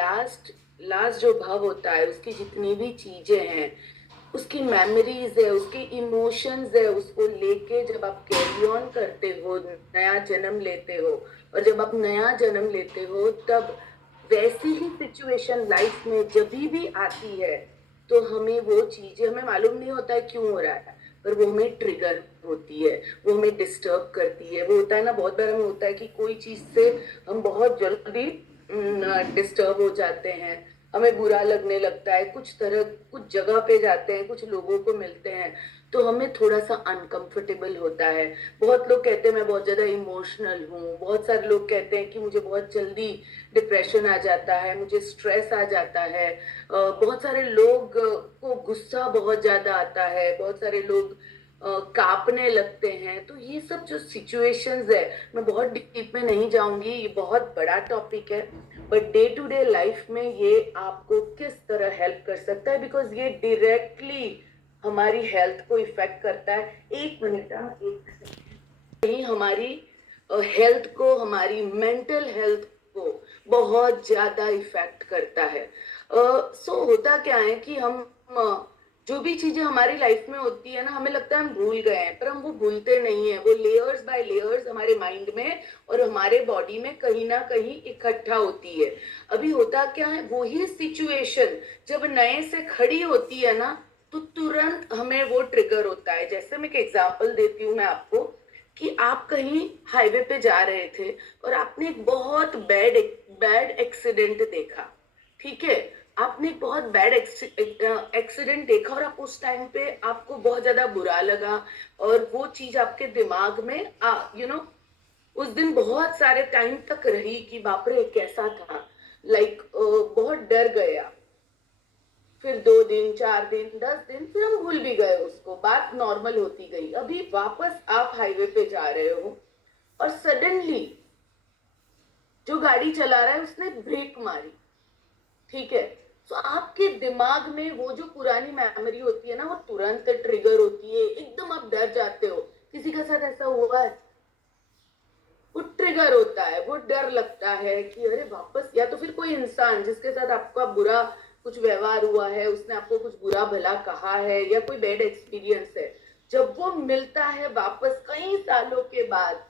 Last last जो भाव होता है, उसकी जितनी भी चीजें हैं, उसकी मेमोरीज है, उसके इमोशंस है, उसको लेके जब आप कैरी ऑन करते हो, नया जन्म लेते हो, और जब आप नया जन्म लेते हो तब वैसी ही सिचुएशन लाइफ में जब भी आती है, तो हमें वो चीजें, हमें मालूम नहीं होता है क्यों हो रहा है, पर वो हमें ट्रिगर होती है, वो हमें डिस्टर्ब करती है। वो होता है ना, बहुत बार हमें होता है कि कोई चीज से हम बहुत जल्दी डिस्टर्ब हो जाते हैं, हमें बुरा लगने लगता है, कुछ तरह कुछ जगह पे जाते हैं, कुछ लोगों को मिलते हैं तो हमें थोड़ा सा अनकंफर्टेबल होता है। बहुत लोग कहते हैं मैं बहुत ज्यादा इमोशनल हूँ, बहुत सारे लोग कहते हैं कि मुझे बहुत जल्दी डिप्रेशन आ जाता है, मुझे स्ट्रेस आ जाता है। बहुत सारे लोग को गुस्सा बहुत ज्यादा आता है, बहुत सारे लोग कांपने लगते हैं। तो ये सब जो सिचुएशंस है, मैं बहुत डीप में नहीं जाऊंगी, ये बहुत बड़ा टॉपिक है, but day to day life में ये आपको किस तरह हेल्प कर सकता है, बिकॉज ये डायरेक्टली हमारी हेल्थ को इफेक्ट करता है। एक मिनट, ही हमारी हेल्थ को, हमारी मेंटल हेल्थ को बहुत ज्यादा इफेक्ट करता है। सो होता क्या है कि हम जो भी चीजें हमारी लाइफ में होती है ना, हमें लगता है हम भूल गए हैं, पर हम वो भूलते नहीं है। वो लेयर्स बाय लेयर्स हमारे माइंड में और हमारे बॉडी में कहीं ना कहीं इकट्ठा होती है। अभी होता क्या है, वही सिचुएशन जब नए से खड़ी होती है ना, तो तुरंत हमें वो ट्रिगर होता है। जैसे मैं एक एग्जांपल देती हूँ मैं आपको, कि आप कहीं हाईवे पे जा रहे थे और आपने एक बहुत बैड बैड एक्सीडेंट देखा। ठीक है, आपने एक बहुत बैड एक्सीडेंट देखा और आप उस टाइम पे आपको बहुत ज्यादा बुरा लगा, और वो चीज आपके दिमाग में उस दिन बहुत सारे टाइम तक रही कि बाप रे कैसा था, लाइक बहुत डर गया। फिर 2 दिन, 4 दिन, 10 दिन, फिर हम भूल भी गए उसको, बात नॉर्मल होती गई। अभी वापस आप हाईवे पे जा रहे हो और सडनली जो गाड़ी चला रहा है उसने ब्रेक मारी। ठीक है, तो आपके दिमाग में वो जो पुरानी मेमोरी होती है ना, वो तुरंत ट्रिगर होती है, एकदम आप डर जाते हो। किसी के साथ ऐसा हुआ है? वो ट्रिगर होता है, वो डर लगता है कि अरे वापस, या तो फिर कोई इंसान जिसके साथ आपका बुरा कुछ व्यवहार हुआ है, उसने आपको कुछ बुरा भला कहा है, या कोई बैड एक्सपीरियंस है, जब वो मिलता है वापस कई सालों के बाद,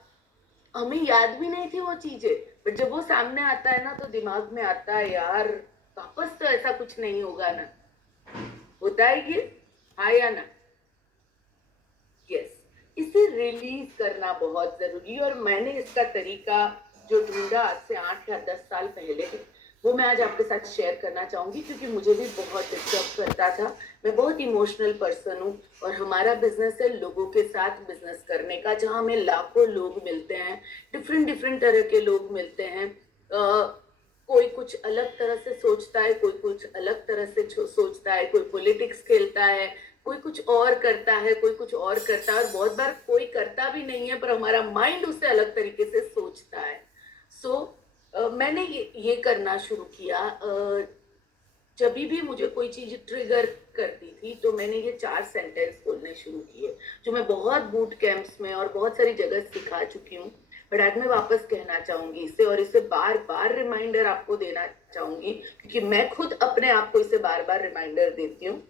हमें याद भी नहीं थी वो चीजें, बट जब वो सामने आता है ना, तो दिमाग में आता है यार वापस तो ऐसा कुछ नहीं होगा ना। होता है कि हाँ या ना? यस। इसे रिलीज करना बहुत जरूरी है, और मैंने इसका तरीका जो ढूंढा आज से 8 या 10 साल पहले, वो मैं आज आपके साथ शेयर करना चाहूंगी, क्योंकि मुझे भी बहुत डिस्टर्ब करता था। मैं बहुत इमोशनल पर्सन हूँ, और हमारा बिजनेस है लोगों के साथ बिजनेस करने का, जहाँ हमें लाखों लोग मिलते हैं, डिफरेंट डिफरेंट तरह के लोग मिलते हैं। कोई कुछ अलग तरह से सोचता है, कोई कुछ अलग तरह से सोचता है, कोई पॉलिटिक्स खेलता है, कोई कुछ और करता है, कोई कुछ और करता है, और बहुत बार कोई करता भी नहीं है, पर हमारा माइंड उससे अलग तरीके से सोचता है। सो मैंने ये करना शुरू किया। जब भी मुझे कोई चीज ट्रिगर करती थी, तो मैंने ये 4 सेंटेंस बोलने शुरू किए, जो मैं बहुत बूट कैंप्स में और बहुत सारी जगह सिखा चुकी हूँ, बट आज मैं वापस कहना चाहूंगी इसे, और इसे बार बार रिमाइंडर आपको देना चाहूंगी, क्योंकि मैं खुद अपने आप को इसे बार बार रिमाइंडर देती हूँ।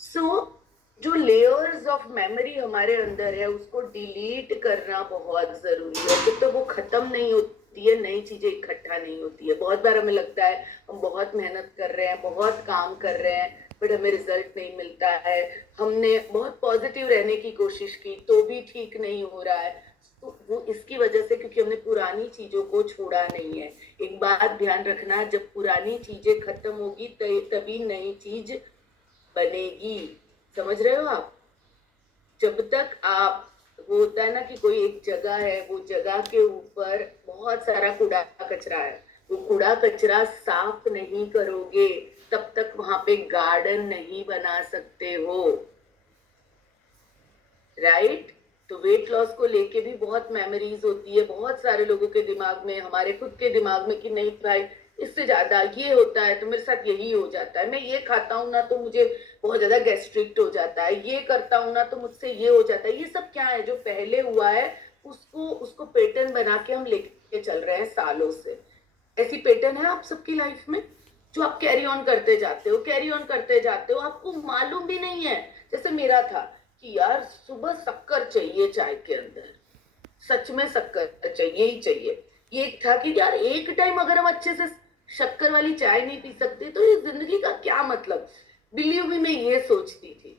सो जो लेयर्स ऑफ मेमोरी हमारे अंदर है, उसको डिलीट करना बहुत जरूरी है। जब तक वो खत्म नहीं होती है, नई चीजें इकट्ठा नहीं होती है। बहुत बार हमें लगता है हम बहुत मेहनत कर रहे हैं, बहुत काम कर रहे हैं, बट हमें रिजल्ट नहीं मिलता है। हमने बहुत पॉजिटिव रहने की कोशिश की तो भी ठीक नहीं हो रहा है। तो वो इसकी वजह से, क्योंकि हमने पुरानी चीजों को छोड़ा नहीं है। एक बात ध्यान रखना, जब पुरानी चीजें खत्म होगी तभी नई चीज बनेगी। समझ रहे हो आप? जब तक आप, वो होता है ना कि कोई एक जगह है, वो जगह के ऊपर बहुत सारा कूड़ा कचरा है, वो कूड़ा कचरा साफ नहीं करोगे, तब तक वहां पे गार्डन नहीं बना सकते हो। राइट? तो वेट लॉस को लेके भी बहुत मेमोरीज होती है बहुत सारे लोगों के दिमाग में, हमारे खुद के दिमाग में, कि नहीं भाई इससे ज्यादा ये होता है तो मेरे साथ यही हो जाता है, मैं ये खाता हूं ना तो मुझे बहुत ज्यादा गैस्ट्रिक हो जाता है, ये करता हूं ना तो मुझसे ये हो जाता है। ये सब क्या है? जो पहले हुआ है उसको उसको पैटर्न बना के हम लेके चल रहे हैं सालों से। ऐसी पैटर्न है आप सबकी लाइफ में जो आप कैरी ऑन करते जाते हो, कैरी ऑन करते जाते हो, आपको मालूम भी नहीं है। जैसे मेरा था कि यार सुबह शक्कर चाहिए चाय के अंदर, सच में शक्कर चाहिए ही चाहिए। ये एक था कि यार एक टाइम अगर हम अच्छे से शक्कर वाली चाय नहीं पी सकते तो ये जिंदगी का क्या मतलब। बिलीव मी, मैं ये सोचती थी।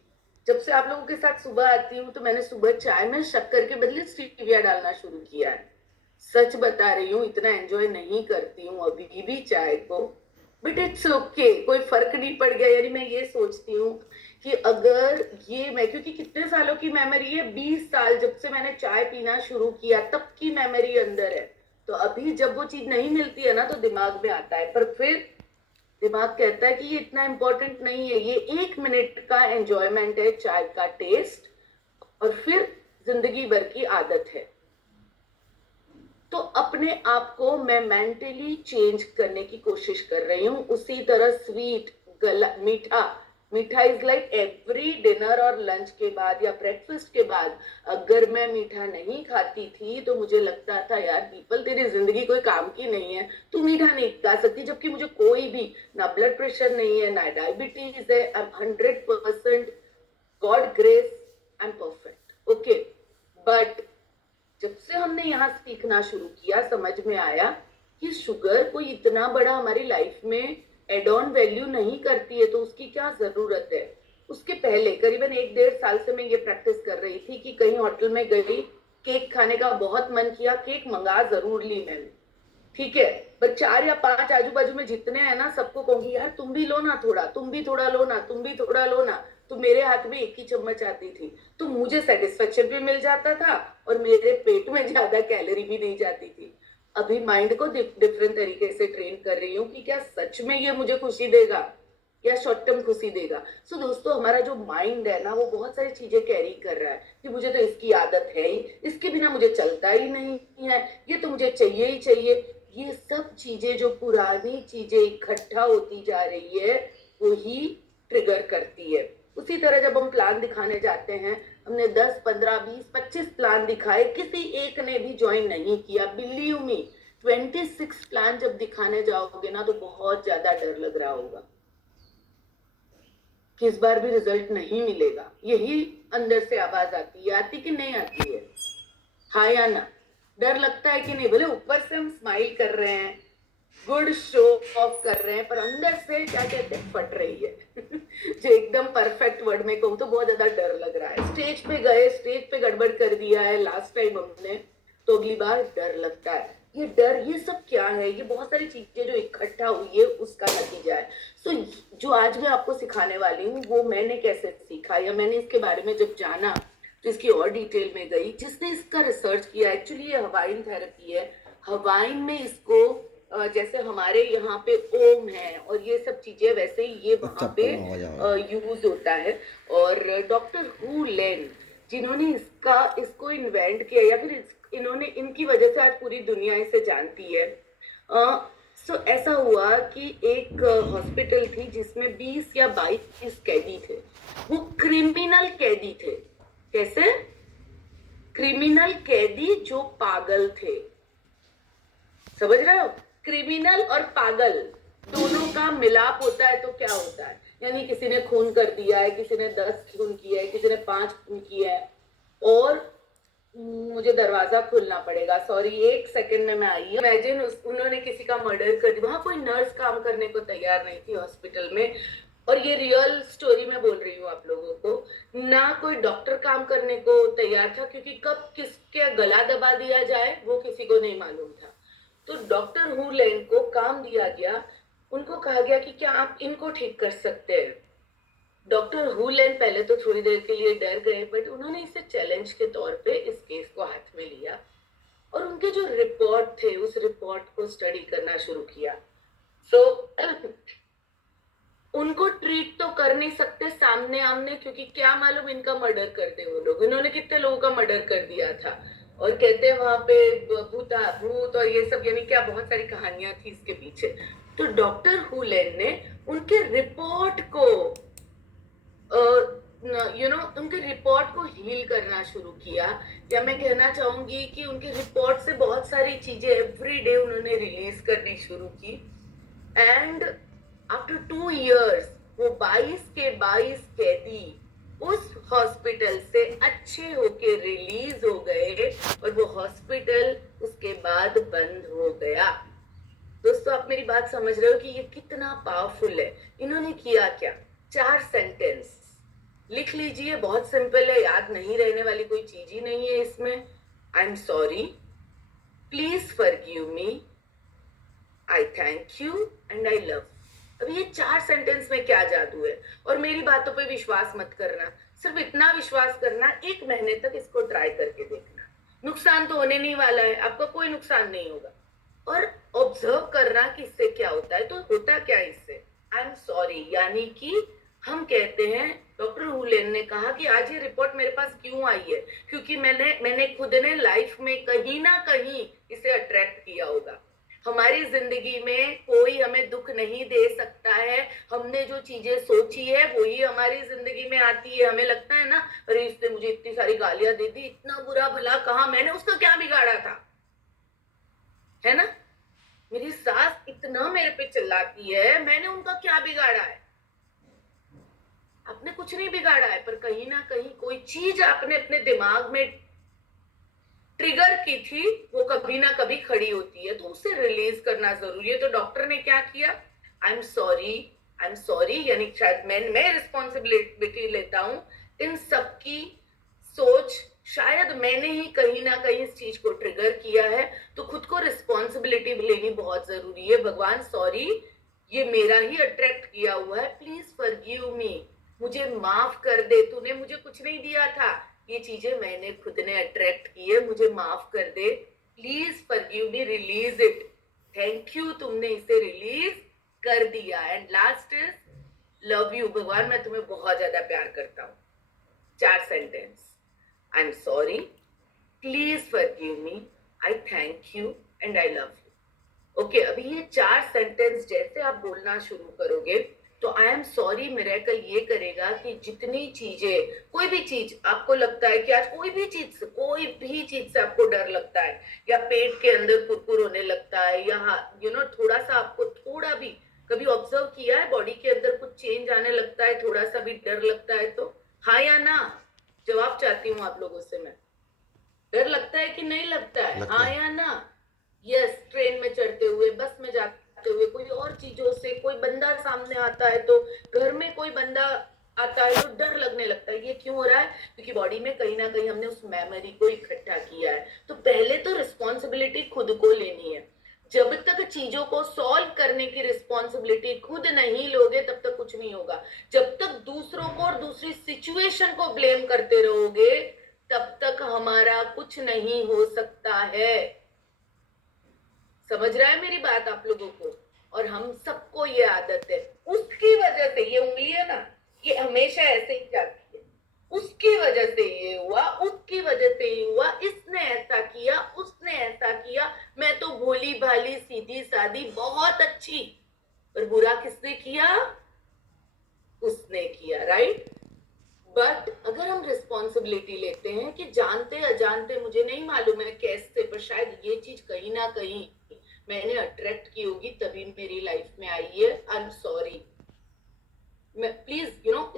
जब से आप लोगों के साथ सुबह आती हूँ तो मैंने सुबह चाय में शक्कर के बदले स्टीविया डालना शुरू किया है। सच बता रही हूँ, इतना एंजॉय नहीं करती हूँ अभी भी चाय को, बट इट्स ओके, कोई फर्क नहीं पड़ गया। यानी मैं ये सोचती हूँ कि अगर ये मैं, क्योंकि कितने सालों की मेमोरी है, 20 साल जब से मैंने चाय पीना शुरू किया तब की मेमोरी अंदर है। तो अभी जब वो चीज नहीं मिलती है ना तो दिमाग में आता है, पर फिर दिमाग कहता है कि ये इतना इंपॉर्टेंट नहीं है, ये 1 मिनट का एंजॉयमेंट है चाय का टेस्ट, और फिर जिंदगी भर की आदत है। तो अपने आप को मैं मेंटली चेंज करने की कोशिश कर रही हूँ। उसी तरह स्वीट, गला मीठा, मीठा इज लाइक एवरी डिनर और लंच के बाद या ब्रेकफास्ट के बाद अगर मैं मीठा नहीं खाती थी तो मुझे लगता था यार पीपल तेरी जिंदगी कोई काम की नहीं है, तू मीठा नहीं खा सकती। जबकि मुझे कोई भी ना ब्लड प्रेशर नहीं है ना डायबिटीज है, I am 100% God grace, I am perfect, okay. But जब से हमने यहाँ सीखना शुरू किया समझ में आया कि शुगर कोई इतना बड़ा हमारी लाइफ में एड ऑन वैल्यू नहीं करती है, तो उसकी क्या जरूरत है। उसके पहले करीबन 1-1.5 साल से मैं ये प्रैक्टिस कर रही थी कि कहीं होटल में गई, केक खाने का बहुत मन किया, केक मंगा जरूर ली मैंने, ठीक है। पर 4 या 5 आजू बाजू में जितने हैं ना सबको कहूंगी यार तुम भी लो ना थोड़ा, तुम भी थोड़ा लो ना, तुम भी थोड़ा लो ना। तो मेरे हाथ में एक ही चम्मच आती थी तो मुझे सेटिस्फेक्शन भी मिल जाता था और मेरे पेट में ज्यादा कैलोरी भी नहीं जाती थी। अभी माइंड को डिफरेंट तरीके से ट्रेन कर रही हूँ कि क्या सच में ये मुझे खुशी देगा या शॉर्ट टर्म खुशी देगा। सो दोस्तों, हमारा जो माइंड है ना वो बहुत सारी चीजें कैरी कर रहा है कि मुझे तो इसकी आदत है ही, इसके बिना मुझे चलता ही नहीं है, ये तो मुझे चाहिए ही चाहिए। ये सब चीजें जो पुरानी चीजें इकट्ठा होती जा रही है वो ही ट्रिगर करती है। उसी तरह जब हम प्लान दिखाने जाते हैं, हमने 10, 15, 20, 25 प्लान दिखाए, किसी एक ने भी ज्वाइन नहीं किया। बिलीव मी, 26 प्लान जब दिखाने जाओगे ना तो बहुत ज्यादा डर लग रहा होगा कि इस बार भी रिजल्ट नहीं मिलेगा। यही अंदर से आवाज आती है, आती कि नहीं आती है, हाँ या ना। डर लगता है कि नहीं, भले ऊपर से हम स्माइल कर रहे हैं, गुड शो ऑफ कर रहे हैं, पर अंदर से क्या कहते हैं, फट रही है जो एकदम परफेक्ट वर्ड में कहूँ तो बहुत ज्यादा डर लग रहा है। स्टेज पे गए, स्टेज पे गड़बड़ कर दिया है लास्ट टाइम हमने, तो अगली बार डर लगता है। ये डर, ये सब क्या है, ये बहुत सारी चीजें जो इकट्ठा हुई है उसका नतीजा है। सो जो आज मैं आपको सिखाने वाली हूँ वो मैंने कैसे सीखा या मैंने इसके बारे में जब जाना तो इसकी और डिटेल में गई। जिसने इसका रिसर्च किया, एक्चुअली ये हवाइन थेरेपी है। हवाइन में इसको जैसे हमारे यहाँ पे ओम है और ये सब चीजें, वैसे ही ये वहां पे यूज होता है। और डॉक्टर हु लेन जिन्होंने इसको इन्वेंट किया या फिर इन्होंने, इनकी वजह से आज पूरी दुनिया इसे जानती है। सो ऐसा हुआ कि एक हॉस्पिटल थी जिसमें 20 या 22 कैदी थे। वो क्रिमिनल कैदी थे। कैसे? क्रिमिनल कैदी जो पागल थे। समझ रहे हो? क्रिमिनल और पागल दोनों का मिलाप होता है तो क्या होता है, यानी किसी ने खून कर दिया है, किसी ने 10 खून किया है, किसी ने 5 खून किया है, और मुझे दरवाजा खोलना पड़ेगा, सॉरी 1 सेकंड में मैं आई। इमेजिन उन्होंने किसी का मर्डर कर दिया। वहां कोई नर्स काम करने को तैयार नहीं थी हॉस्पिटल में, और ये रियल स्टोरी में बोल रही हूँ आप लोगों को। ना कोई डॉक्टर काम करने को तैयार था, क्योंकि कब किसके गला दबा दिया जाए वो किसी को नहीं मालूम था। तो डॉक्टर हु लेन को काम दिया गया, उनको कहा गया कि क्या आप इनको ठीक कर सकते हैं। डॉक्टर हु लेन पहले तो थोड़ी देर के लिए डर गए, बट उन्होंने इसे चैलेंज के तौर पे इस केस को हाथ में लिया और उनके जो रिपोर्ट थे उस रिपोर्ट को स्टडी करना शुरू किया। सो उनको ट्रीट तो कर नहीं सकते सामने आमने, क्योंकि क्या मालूम इनका मर्डर करते वो लोग, इन्होंने कितने लोगों का मर्डर कर दिया था। और कहते हैं वहां पे भूत और ये सब, यानी क्या बहुत सारी कहानियां थी इसके पीछे। तो डॉक्टर हुलेन ने उनके रिपोर्ट को उनके रिपोर्ट को हील करना शुरू किया, या मैं कहना चाहूंगी कि उनके रिपोर्ट से बहुत सारी चीजें एवरी डे उन्होंने रिलीज करनी शुरू की। एंड आफ्टर 2 years वो 22 के 22 कैदी उस हॉस्पिटल से अच्छे होके रिलीज हो गए, और वो हॉस्पिटल उसके बाद बंद हो गया। दोस्तों, आप मेरी बात समझ रहे हो कि ये कितना पावरफुल है। इन्होंने किया क्या? 4 सेंटेंस लिख लीजिए, बहुत सिंपल है, याद नहीं रहने वाली कोई चीज ही नहीं है इसमें। आई am sorry, please forgive me, I thank you and I love. अब ये 4 सेंटेंस में क्या जादू है? और मेरी बातों पे विश्वास मत करना, सिर्फ इतना विश्वास करना, 1 महीने तक इसको ट्राई करके देखना। नुकसान तो होने नहीं वाला है, आपका कोई नुकसान नहीं होगा। और ऑब्जर्व करना कि इससे क्या होता है। तो होता क्या है इससे? आई एम सॉरी यानी कि हम कहते हैं, डॉक्टर हुलेन ने कहा कि आज ये रिपोर्ट मेरे पास क्यों आई है, क्योंकि मैंने खुद ने लाइफ में कहीं ना कहीं इसे अट्रैक्ट किया होगा। हमारी जिंदगी में कोई हमें दुख नहीं दे सकता है। हमने जो चीजें सोची है वही हमारी जिंदगी में आती है। हमें लगता है ना, अरे इसने मुझे इतनी सारी गालियां दे दी, इतना बुरा भला कहा, मैंने उसका क्या बिगाड़ा था, है ना? मेरी सास इतना मेरे पे चिल्लाती है, मैंने उनका क्या बिगाड़ा है? आपने कुछ नहीं बिगाड़ा है, पर कहीं ना कहीं कोई चीज आपने अपने दिमाग में ट्रिगर की थी, वो कभी ना कभी खड़ी होती है, तो उसे रिलीज करना जरूरी है। तो डॉक्टर ने क्या किया? आई am sorry, I am sorry यानी शायद मैं रिस्पॉन्सिबिलिटी लेता हूं इन सबकी सोच, शायद मैंने ही कहीं ना कहीं इस चीज को ट्रिगर किया है, तो खुद को रिस्पॉन्सिबिलिटी लेनी बहुत जरूरी है। भगवान सॉरी, ये मेरा ही अट्रैक्ट किया हुआ है, प्लीज फॉरगिव मी, मुझे माफ कर दे, तूने मुझे कुछ नहीं दिया था, ये चीजें मैंने खुद ने अट्रैक्ट की है, मुझे माफ कर दे, please forgive me, release it, thank you, तुमने इसे रिलीज कर दिया। And last is love you, भगवान मैं तुम्हें बहुत ज्यादा प्यार करता हूँ। 4 sentence, I am sorry, please forgive me, I thank you and I love you. Okay, अभी ये 4 सेंटेंस जैसे आप बोलना शुरू करोगे, तो आई एम सॉरी मिरेकल ये करेगा कि जितनी चीजें, कोई भी चीज आपको लगता है कि आज कोई भी चीज से आपको डर लगता है, या पेट के अंदर कुरकुर होने लगता है, या थोड़ा सा आपको थोड़ा भी कभी ऑब्जर्व किया है बॉडी के अंदर कुछ चेंज आने लगता है, थोड़ा सा भी डर लगता है, तो हाँ या ना जवाब चाहती हूँ आप लोगों से मैं। डर लगता है कि नहीं लगता है? हाँ या ना? यस, ट्रेन में चढ़ते हुए, बस में जाते हुए, कोई और चीजों से कोई बंदा सामने आता है, तो घर में कोई बंदा आता है तो डर लगने लगता है। ये क्यों हो रहा है? क्योंकि बॉडी में कहीं ना कहीं हमने उस मेमोरी को इकट्ठा किया है। तो पहले तो रिस्पॉन्सिबिलिटी खुद को लेनी है। जब तक चीजों को सॉल्व करने की रिस्पॉन्सिबिलिटी खुद नहीं लोगे, तब तक कुछ नहीं होगा। जब तक दूसरों को और दूसरी सिचुएशन को ब्लेम करते रहोगे, तब तक हमारा कुछ नहीं हो सकता है। समझ रहा है मेरी बात आप लोगों को? और हम सबको ये आदत है, उसकी वजह से ये उंगली है ना, ये हमेशा ऐसे ही जाती है, उसकी वजह से ये हुआ, उसकी वजह से ये हुआ, इसने ऐसा किया, उसने ऐसा किया, मैं तो भोली भाली सीधी सादी बहुत अच्छी, पर बुरा किसने किया? उसने किया, राइट? बट अगर हम रिस्पॉन्सिबिलिटी लेते हैं कि जानते अजानते, मुझे नहीं मालूम है कैसे, पर शायद ये चीज कहीं ना कहीं मैंने अट्रैक्ट की होगी तभी मेरी लाइफ में आई है, आई एम सॉरी, मैं प्लीज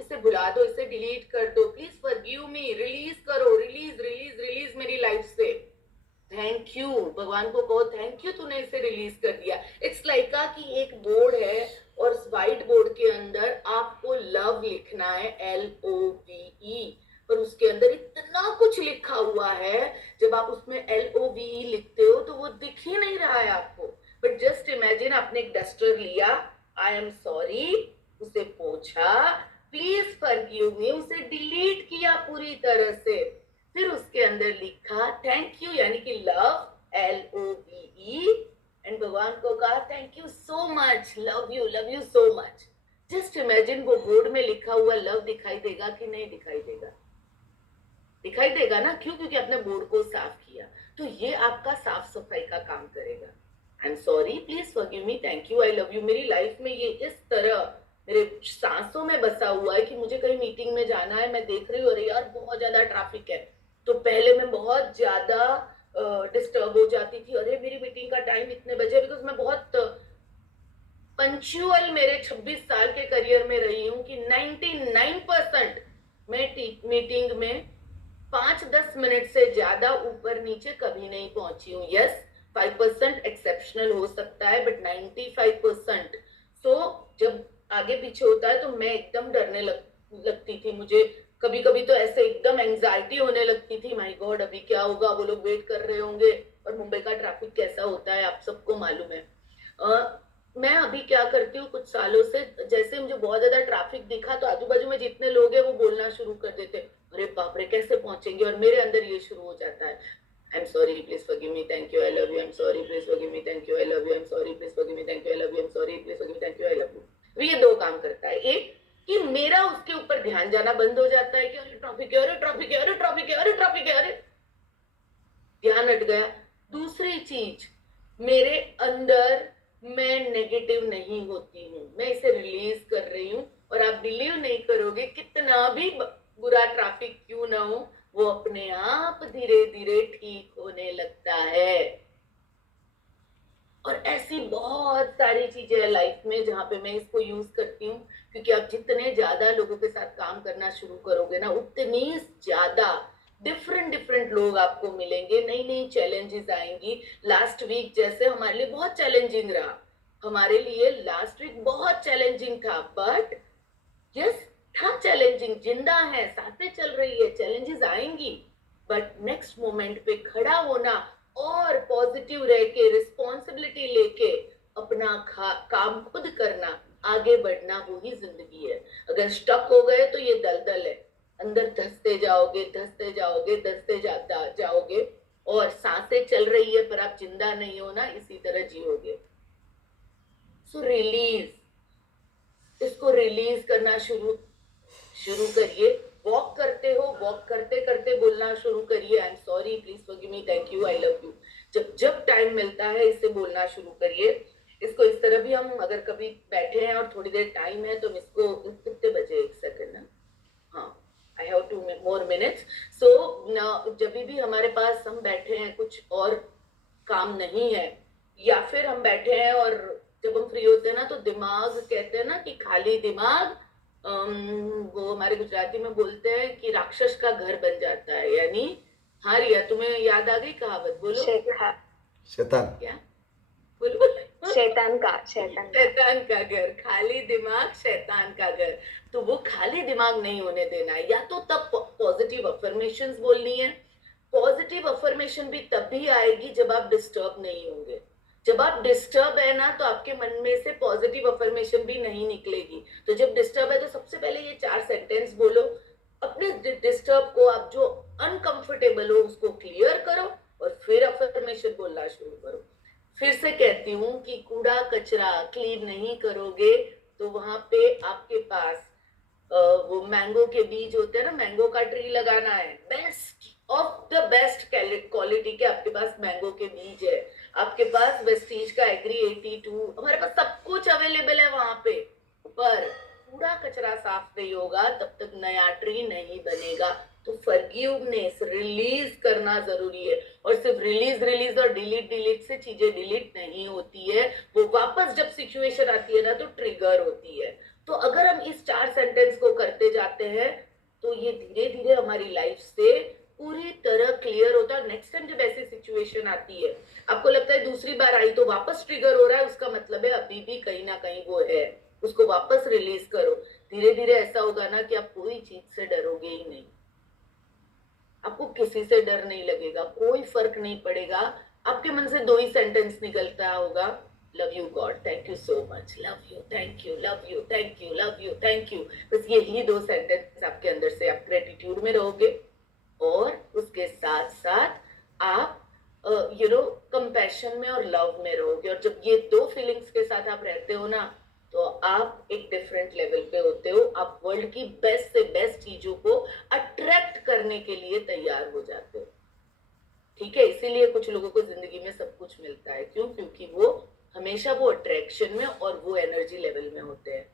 इसे भुला दो, इसे डिलीट कर दो, प्लीज फॉरगिव मी, रिलीज करो, रिलीज रिलीज रिलीज मेरी लाइफ से, थैंक यू, भगवान को कहो थैंक यू, तूने इसे रिलीज कर दिया। इट्स लाइक कि एक बोर्ड है और उस व्हाइट बोर्ड के अंदर आपको लव लिखना है, LOVE, पर उसके अंदर इतना कुछ लिखा हुआ है, जब आप उसमें LOVE लिखते हो तो वो दिख ही नहीं रहा है आपको। बट जस्ट इमेजिन, आपने एक डस्टर लिया, आई एम सॉरी, उसे पोंछा, प्लीज फॉरगिव मी, उसे डिलीट किया पूरी तरह से, फिर उसके अंदर लिखा थैंक यू यानी कि लव, LOVE, एंड भगवान को कहा thank you so much, love you so much. Just imagine, वो बोर्ड में लिखा हुआ लव दिखाई देगा कि नहीं दिखाई देगा? दिखाई देगा ना, क्यों? क्योंकि आपने बोर्ड को साफ किया। तो ये आपका साफ सफाई का काम करेगा। आई am sorry, please forgive me, thank you, I love you, मेरी लाइफ में ये इस तरह मेरे सांसों में बसा हुआ है कि मुझे कहीं मीटिंग में जाना है, मैं देख रही हूँ अरे यार बहुत ज्यादा ट्रैफिक है, तो पहले मैं बहुत ज्यादा डिस्टर्ब हो जाती थी, अरे मेरी मीटिंग का टाइम इतने बजे, बिकॉज मैं बहुत पंचुअल मेरे 26 साल के करियर में रही हूँ कि 99% मैं मीटिंग में 5-10 मिनट से ज्यादा ऊपर नीचे कभी नहीं पहुंची हूँ। यस, 5% एक्सेप्शनल हो सकता है, बट 95%। सो जब आगे पीछे होता है तो मैं एकदम डरने लगती थी। मुझे कभी कभी तो ऐसे एकदम एंजाइटी होने लगती थी, माय गॉड अभी क्या होगा, वो लोग वेट कर रहे होंगे, और मुंबई का ट्रैफिक कैसा होता है आप सबको मालूम है। मैं अभी क्या करती हूँ कुछ सालों से, जैसे मुझे बहुत ज्यादा ट्रैफिक दिखा तो आजू बाजू में जितने लोग हैं वो बोलना शुरू कर देते, अरे बाप रे कैसे पहुंचेंगे, और मेरे अंदर ये शुरू हो जाता है, आई am sorry please forgive me, thank you I love you, I am sorry please forgive me, thank you I love you, I am sorry please forgive me, thank you I love you, I am sorry please forgive me, thank you I love you. ये दो काम करता है, एक कि मेरा उसके ऊपर ध्यान जाना बंद हो जाता है कि अरे ट्रैफिक है, अरे ट्रैफिक है, अरे ट्रैफिक है, अरे ट्रैफिक है, अरे ध्यान हट गया। दूसरी चीज, मेरे अंदर मैं नेगेटिव नहीं होती हूँ, मैं इसे रिलीज कर रही हूँ, और आप बिलीव नहीं करोगे कितना भी बुरा ट्रैफिक क्यों ना हो, वो अपने आप धीरे धीरे ठीक होने लगता है। और ऐसी बहुत सारी चीजें है लाइफ में जहां पे मैं इसको यूज करती हूँ, क्योंकि आप जितने ज्यादा लोगों के साथ काम करना शुरू करोगे ना, उतनी ज्यादा डिफरेंट डिफरेंट लोग आपको मिलेंगे, नई नई चैलेंजेस आएंगी। लास्ट वीक जैसे हमारे लिए बहुत चैलेंजिंग रहा, हमारे लिए लास्ट वीक बहुत चैलेंजिंग था, बट यस था चैलेंजिंग, जिंदा है, सांसें चल रही है, चैलेंजेस आएंगी, बट नेक्स्ट मोमेंट पे खड़ा होना और पॉजिटिव रह के रिस्पॉन्सिबिलिटी लेके अपना काम खुद करना, आगे बढ़ना, वो ही जिंदगी है। अगर स्टक हो गए तो ये दलदल है, अंदर धंसते जाओगे धंसते जाओगे धंसते जाओगे, और सांसें चल रही है पर आप जिंदा नहीं हो ना, इसी तरह जियोगे। सो रिलीज, इसको रिलीज करना शुरू शुरू करिए। वॉक करते हो, वॉक करते करते बोलना शुरू करिए, आई am sorry please forgive me, thank you I love you. जब जब टाइम मिलता है इसे बोलना शुरू करिए। इसको इस तरह भी हम अगर कभी बैठे हैं और थोड़ी देर टाइम है तो हम इसको, कितने बजे, एक सेकंड ना, हाँ आई हैव 2 more minutes। सो जब भी हमारे पास हम बैठे हैं कुछ और काम नहीं है, या फिर हम बैठे हैं और जब हम फ्री होते हैं ना तो दिमाग, कहते हैं ना कि खाली दिमाग, वो हमारे गुजराती में बोलते हैं कि राक्षस का घर बन जाता है, यानी हाँ रिया तुम्हें याद आ गई कहावत, बोलो शैतान। क्या, बोलो बोलो। शैतान का शैतान का घर, खाली दिमाग शैतान का घर। तो वो खाली दिमाग नहीं होने देना है, या तो तब पॉजिटिव अफर्मेशंस बोलनी है। पॉजिटिव अफर्मेशन भी तब भी आएगी जब आप डिस्टर्ब नहीं होंगे। जब आप डिस्टर्ब है ना तो आपके मन में से पॉजिटिव अफर्मेशन भी नहीं निकलेगी। तो जब डिस्टर्ब है तो सबसे पहले ये 4 सेंटेंस बोलो, अपने डिस्टर्ब को, आप जो अनकंफर्टेबल हो उसको क्लियर करो, और फिर अफर्मेशन बोलना शुरू करो। फिर से कहती हूँ कि कूड़ा कचरा क्लीन नहीं करोगे तो वहां पे आपके पास वो मैंगो के बीज होते हैं ना, मैंगो का ट्री लगाना है, best of the best quality के आपके पास मैंगो के बीज है, आपके पास वेस्टीज का एग्री 82, हमारे पास सब कुछ अवेलेबल है वहां पे, पर कूड़ा कचरा साफ नहीं होगा तब तक नया ट्री नहीं बनेगा। तो फॉरगिवनेस, रिलीज करना जरूरी है, और सिर्फ रिलीज रिलीज और डिलीट डिलीट से चीजें डिलीट नहीं होती है, वो वापस जब सिचुएशन आती है ना तो ट्रिगर होती है। तो अगर हम इस 4 सेंटेंस को करते जाते हैं तो ये धीरे धीरे हमारी लाइफ से पूरी तरह क्लियर होता है। नेक्स्ट टाइम जब ऐसी सिचुएशन आती है, आपको लगता है दूसरी बार आई तो वापस ट्रिगर हो रहा है, उसका मतलब है अभी भी कहीं ना कहीं वो है, उसको वापस रिलीज करो। धीरे धीरे ऐसा होगा ना कि आप कोई चीज से डरोगे ही नहीं, आपको किसी से डर नहीं लगेगा, कोई फर्क नहीं पड़ेगा। आपके मन से दो ही सेंटेंस निकलता होगा, love you God, thank you so much, love you, thank you, love you, thank you, love you, thank you. बस यही 2 सेंटेंस आपके अंदर से, आप ग्रेटिट्यूड में रहोगे, और उसके साथ साथ आप यू नो कंपैशन में और लव में रहोगे। और जब ये दो फीलिंग्स के साथ आप रहते हो ना तो आप एक डिफरेंट लेवल पे होते हो, आप वर्ल्ड की बेस्ट से बेस्ट चीजों को अट्रैक्ट करने के लिए तैयार हो जाते हो। ठीक है, इसीलिए कुछ लोगों को जिंदगी में सब कुछ मिलता है, क्यों? क्योंकि वो हमेशा वो अट्रैक्शन में और वो एनर्जी लेवल में होते हैं।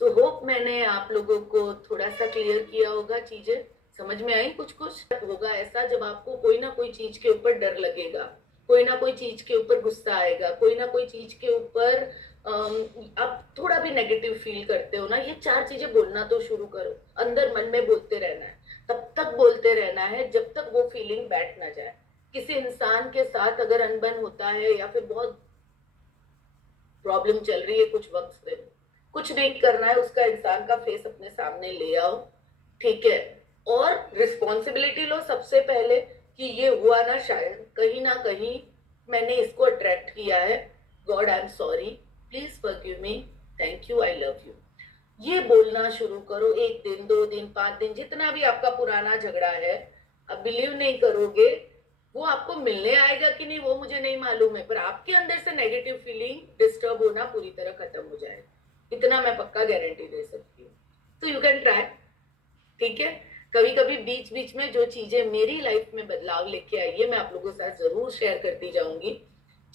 सो होप मैंने आप लोगों को थोड़ा सा क्लियर किया होगा, चीजें समझ में आई। कुछ कुछ होगा ऐसा जब आपको कोई ना कोई चीज के ऊपर डर लगेगा, कोई ना कोई चीज के ऊपर गुस्सा आएगा, कोई ना कोई चीज के ऊपर आप थोड़ा भी नेगेटिव फील करते हो ना, ये चार चीजें बोलना तो शुरू करो। अंदर मन में बोलते रहना है, तब तक बोलते रहना है जब तक वो फीलिंग बैठ ना जाए। किसी इंसान के साथ अगर अनबन होता है या फिर बहुत प्रॉब्लम चल रही है कुछ वक्त से, कुछ नहीं करना है, उसका इंसान का फेस अपने सामने ले आओ, ठीक है, और रिस्पॉन्सिबिलिटी लो सबसे पहले कि ये हुआ ना, शायद कहीं ना कहीं मैंने इसको अट्रैक्ट किया है, God I am sorry, please forgive me, thank you, I love you. ये बोलना शुरू करो। 1 दिन, 2 दिन, 5 दिन, जितना भी आपका पुराना झगड़ा है, अब बिलीव नहीं करोगे, वो आपको मिलने आएगा कि नहीं वो मुझे नहीं मालूम है, पर आपके अंदर से नेगेटिव फीलिंग डिस्टर्ब होना पूरी तरह खत्म हो जाएगा, इतना मैं पक्का गारंटी दे सकती हूँ। तो यू कैन ट्राई, ठीक है। कभी कभी बीच बीच में जो चीजें मेरी लाइफ में बदलाव लेके आई है, मैं आप लोगों के साथ जरूर शेयर करती जाऊंगी,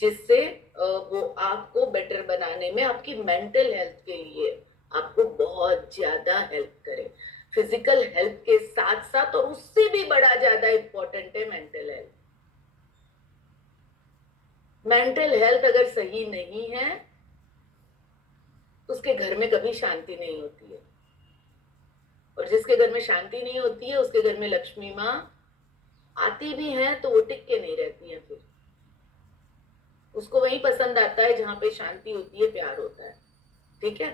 जिससे वो आपको बेटर बनाने में, आपकी मेंटल हेल्थ के लिए आपको बहुत ज्यादा हेल्प करे। फिजिकल हेल्थ के साथ साथ और उससे भी बड़ा ज्यादा इंपॉर्टेंट है मेंटल हेल्थ। मेंटल हेल्थ अगर सही नहीं है, उसके घर में कभी शांति नहीं होती है, और जिसके घर में शांति नहीं होती है उसके घर में लक्ष्मी माँ आती भी है तो वो टिक के नहीं रहती है, फिर उसको वही पसंद आता है जहां पे शांति होती है, प्यार होता है, ठीक है।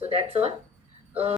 So that's all.